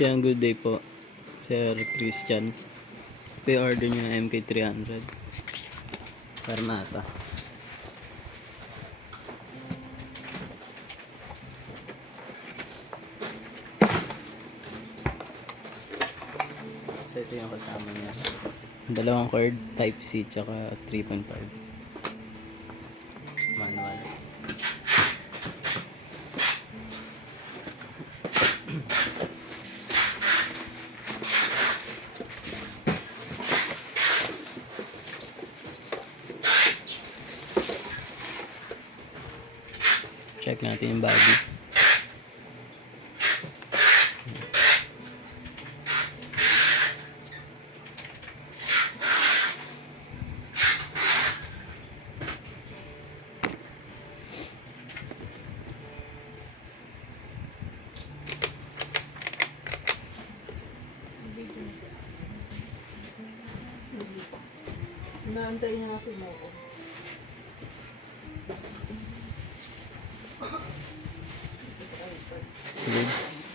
Siyang good day po, Sir Christian. Pay-order niyo ng MK300. Karmata. So ito yung kasama niya. Dalawang cord, Type-C, tsaka 3.5. Manual. Check natin yung body. Naantay niya nga si Moko. Lids.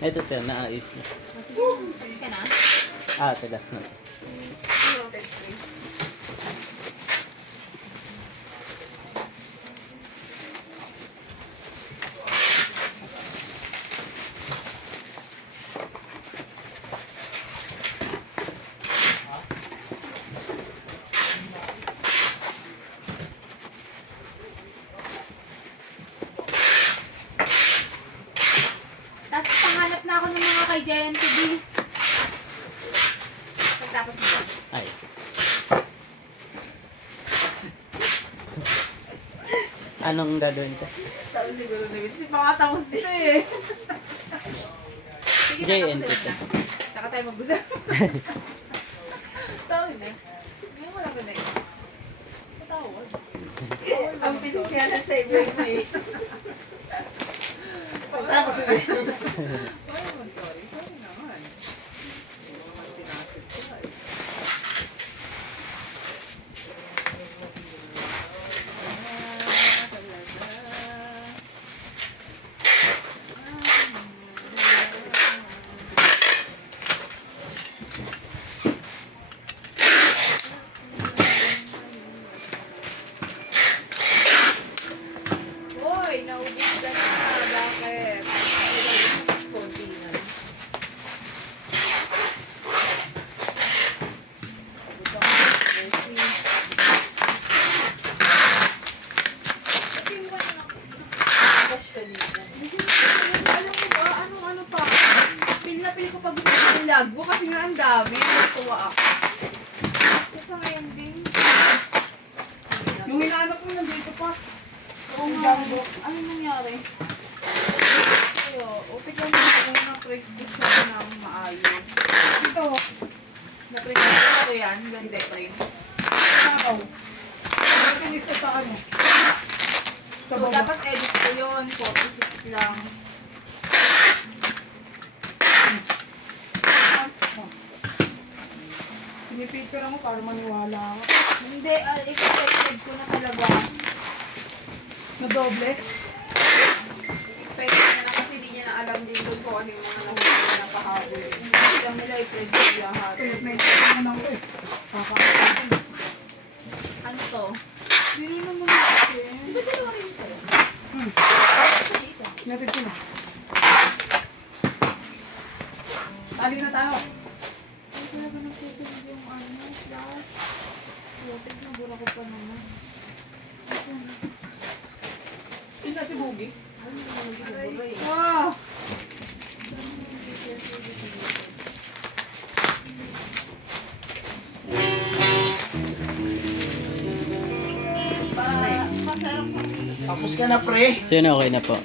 Ito tayo, naayos na. Ayos ka na? Tagas na. Tapos panghanap na ako ng mga kay Giant TV. Pagtapos mo ba? Ayos. Anong gagawin ko? Tapos siguro sabihin, si pakatapos ito eh. Sige na, JNT tapos to. na. Saka tayo mag-usap. Sorry na. Ngayon wala ko na eh. Patawad. Ang pinisyanan sa ibig mo eh. Pagtapos mo eh. Why naman sorry? Sorry naman. Hindi mo naman sinasit ko eh. Hoy, naubos ka na. Bakit? Konti na. Ubos ako ng coffee. Kasi wala na cash kanina. Alam mo ba, ano pa? Pil na pil ko pag nilag mo kasi nga ang dami. Natuwa ako. Kasi ngayon din. Yung hinahanap mo nandito pa. Oo nga. Ano nangyari? Ayo, tignan mo kung na-print siya na maayos. Ito, Na-print ko yan, ganda print. sabaw. Nakinis sa ano. So, dapat edit ko yun, 46 lang. Pinipipira mo para maniwala ako. Hindi, expected ko na talaga. Na doble. Expected na kasi hindi niya na alam din doon kung ano yung mga nahuli na pahabol. Hindi lang nila i-print ko lahat. May naman ako eh. Kakakasin. Ano to? Sino naman kasi? Hindi ko naman rin sa'yo. Isa. Natin ko na. Tali na tayo. Ay, talaga nagsisilip yung ano, flash. Rotek na, bura ko pa naman. Yun na si Bugi. Ano naman nagsisilip eh? Wow! Pasarap sa Tapos ka na, pre. So yun, okay na po.